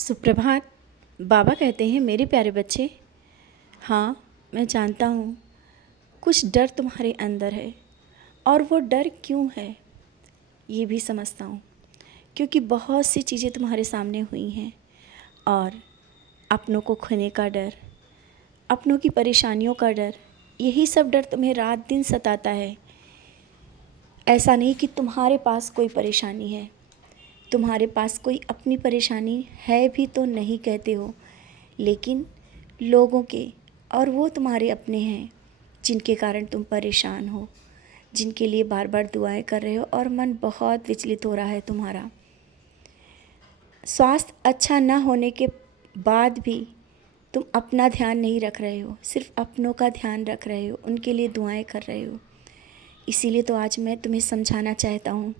सुप्रभात। बाबा कहते हैं, मेरे प्यारे बच्चे, हाँ, मैं जानता हूँ कुछ डर तुम्हारे अंदर है। और वो डर क्यों है ये भी समझता हूँ, क्योंकि बहुत सी चीज़ें तुम्हारे सामने हुई हैं। और अपनों को खोने का डर, अपनों की परेशानियों का डर, यही सब डर तुम्हें रात दिन सताता है। ऐसा नहीं कि तुम्हारे पास कोई परेशानी है, तुम्हारे पास कोई अपनी परेशानी है भी तो नहीं कहते हो, लेकिन लोगों के, और वो तुम्हारे अपने हैं जिनके कारण तुम परेशान हो, जिनके लिए बार बार दुआएं कर रहे हो और मन बहुत विचलित हो रहा है तुम्हारा। स्वास्थ्य अच्छा ना होने के बाद भी तुम अपना ध्यान नहीं रख रहे हो, सिर्फ अपनों का ध्यान रख रहे हो, उनके लिए दुआएं कर रहे हो। इसीलिए तो आज मैं तुम्हें समझाना चाहता हूँ,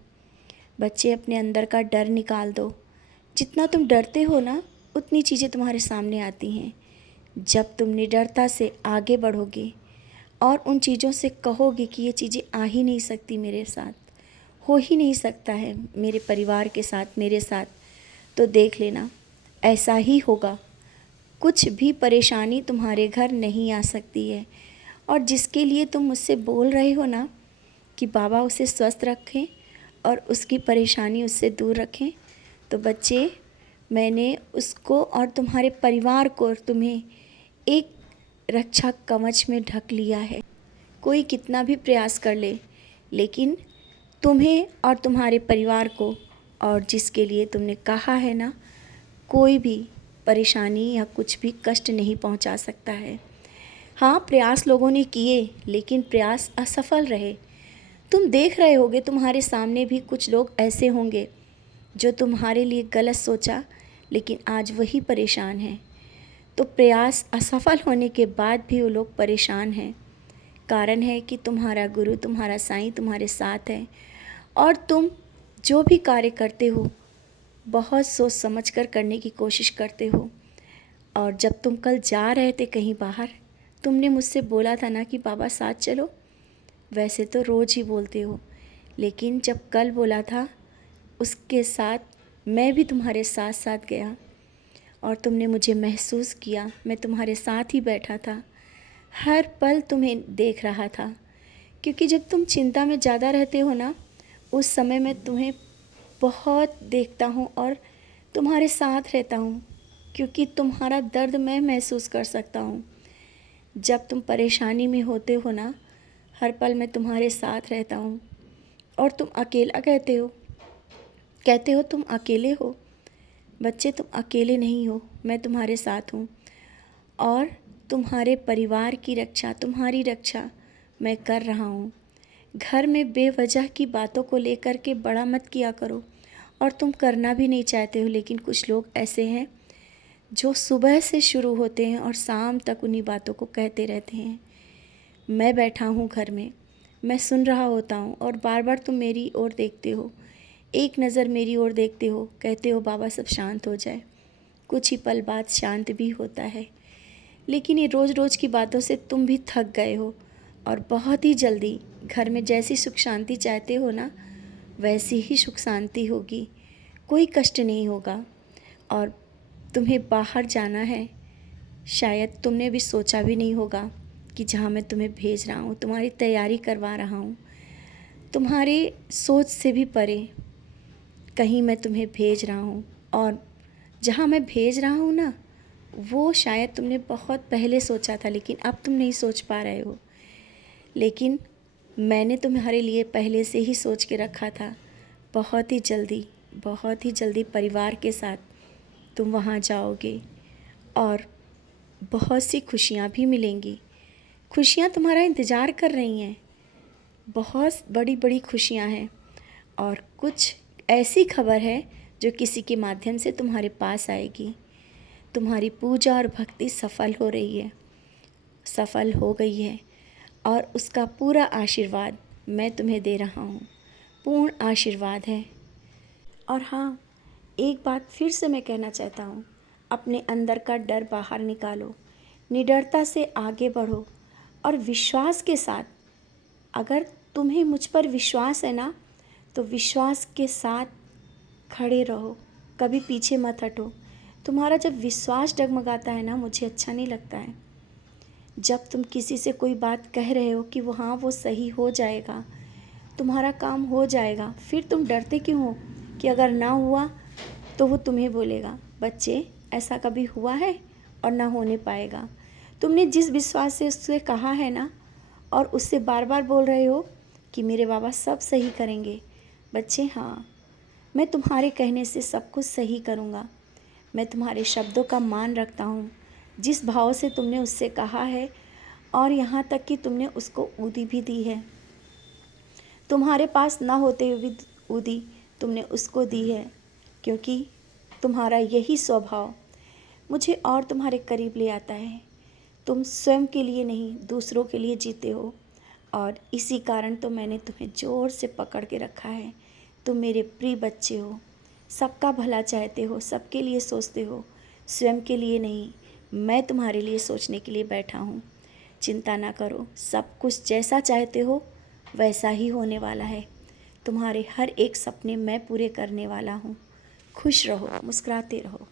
बच्चे, अपने अंदर का डर निकाल दो। जितना तुम डरते हो ना, उतनी चीज़ें तुम्हारे सामने आती हैं। जब तुम निडरता से आगे बढ़ोगे और उन चीज़ों से कहोगे कि ये चीज़ें आ ही नहीं सकती मेरे साथ, हो ही नहीं सकता है मेरे परिवार के साथ, मेरे साथ, तो देख लेना ऐसा ही होगा। कुछ भी परेशानी तुम्हारे घर नहीं आ सकती है। और जिसके लिए तुम मुझसे बोल रहे हो ना कि बाबा उसे स्वस्थ रखें और उसकी परेशानी उससे दूर रखें, तो बच्चे, मैंने उसको और तुम्हारे परिवार को तुम्हें एक रक्षा कवच में ढक लिया है। कोई कितना भी प्रयास कर ले, लेकिन तुम्हें और तुम्हारे परिवार को, और जिसके लिए तुमने कहा है ना, कोई भी परेशानी या कुछ भी कष्ट नहीं पहुंचा सकता है। हाँ, प्रयास लोगों ने किए, लेकिन प्रयास असफल रहे। तुम देख रहे होगे, तुम्हारे सामने भी कुछ लोग ऐसे होंगे जो तुम्हारे लिए गलत सोचा, लेकिन आज वही परेशान हैं। तो प्रयास असफल होने के बाद भी वो लोग परेशान हैं। कारण है कि तुम्हारा गुरु, तुम्हारा साईं तुम्हारे साथ है, और तुम जो भी कार्य करते हो बहुत सोच समझ कर करने की कोशिश करते हो। और जब तुम कल जा रहे थे कहीं बाहर, तुमने मुझसे बोला था ना कि बाबा साथ चलो। वैसे तो रोज़ ही बोलते हो, लेकिन जब कल बोला था, उसके साथ मैं भी तुम्हारे साथ साथ गया और तुमने मुझे महसूस किया। मैं तुम्हारे साथ ही बैठा था, हर पल तुम्हें देख रहा था, क्योंकि जब तुम चिंता में ज़्यादा रहते हो ना, उस समय मैं तुम्हें बहुत देखता हूँ और तुम्हारे साथ रहता हूँ, क्योंकि तुम्हारा दर्द मैं महसूस कर सकता हूँ। जब तुम परेशानी में होते हो ना, हर पल मैं तुम्हारे साथ रहता हूँ। और तुम अकेला कहते हो तुम अकेले हो। बच्चे, तुम अकेले नहीं हो, मैं तुम्हारे साथ हूँ। और तुम्हारे परिवार की रक्षा, तुम्हारी रक्षा मैं कर रहा हूँ। घर में बेवजह की बातों को लेकर के बड़ा मत किया करो, और तुम करना भी नहीं चाहते हो, लेकिन कुछ लोग ऐसे हैं जो सुबह से शुरू होते हैं और शाम तक उन्हीं बातों को कहते रहते हैं। मैं बैठा हूँ घर में, मैं सुन रहा होता हूँ, और बार बार तुम मेरी ओर देखते हो, एक नज़र मेरी ओर देखते हो, कहते हो बाबा सब शांत हो जाए। कुछ ही पल बाद शांत भी होता है, लेकिन ये रोज़ रोज़ की बातों से तुम भी थक गए हो, और बहुत ही जल्दी घर में जैसी सुख शांति चाहते हो ना, वैसी ही सुख शांति होगी, कोई कष्ट नहीं होगा। और तुम्हें बाहर जाना है, शायद तुमने भी सोचा भी नहीं होगा कि जहाँ मैं तुम्हें भेज रहा हूँ, तुम्हारी तैयारी करवा रहा हूँ, तुम्हारी सोच से भी परे कहीं मैं तुम्हें भेज रहा हूँ। और जहाँ मैं भेज रहा हूँ ना, वो शायद तुमने बहुत पहले सोचा था, लेकिन अब तुम नहीं सोच पा रहे हो। लेकिन मैंने तुम्हारे लिए पहले से ही सोच के रखा था। बहुत ही जल्दी परिवार के साथ तुम वहाँ जाओगे, और बहुत सी खुशियाँ भी मिलेंगी। खुशियाँ तुम्हारा इंतज़ार कर रही हैं, बहुत बड़ी बड़ी खुशियाँ हैं। और कुछ ऐसी खबर है जो किसी के माध्यम से तुम्हारे पास आएगी। तुम्हारी पूजा और भक्ति सफल हो रही है, सफल हो गई है, और उसका पूरा आशीर्वाद मैं तुम्हें दे रहा हूँ। पूर्ण आशीर्वाद है। और हाँ, एक बात फिर से मैं कहना चाहता हूँ, अपने अंदर का डर बाहर निकालो, निडरता से आगे बढ़ो, और विश्वास के साथ, अगर तुम्हें मुझ पर विश्वास है ना, तो विश्वास के साथ खड़े रहो, कभी पीछे मत हटो। तुम्हारा जब विश्वास डगमगाता है ना, मुझे अच्छा नहीं लगता है। जब तुम किसी से कोई बात कह रहे हो कि वो हाँ वो सही हो जाएगा, तुम्हारा काम हो जाएगा, फिर तुम डरते क्यों हो कि अगर ना हुआ तो वो तुम्हें बोलेगा। बच्चे, ऐसा कभी हुआ है और ना होने पाएगा। तुमने जिस विश्वास से उससे कहा है ना, और उससे बार बार बोल रहे हो कि मेरे बाबा सब सही करेंगे। बच्चे, हाँ, मैं तुम्हारे कहने से सब कुछ सही करूँगा। मैं तुम्हारे शब्दों का मान रखता हूँ। जिस भाव से तुमने उससे कहा है, और यहाँ तक कि तुमने उसको ऊदी भी दी है, तुम्हारे पास ना होते हुए भी ऊदी तुमने उसको दी है, क्योंकि तुम्हारा यही स्वभाव मुझे और तुम्हारे करीब ले आता है। तुम स्वयं के लिए नहीं, दूसरों के लिए जीते हो, और इसी कारण तो मैंने तुम्हें ज़ोर से पकड़ के रखा है। तुम मेरे प्रिय बच्चे हो, सबका भला चाहते हो, सबके लिए सोचते हो, स्वयं के लिए नहीं। मैं तुम्हारे लिए सोचने के लिए बैठा हूँ। चिंता ना करो, सब कुछ जैसा चाहते हो वैसा ही होने वाला है। तुम्हारे हर एक सपने मैं पूरे करने वाला हूँ। खुश रहो, मुस्कुराते रहो।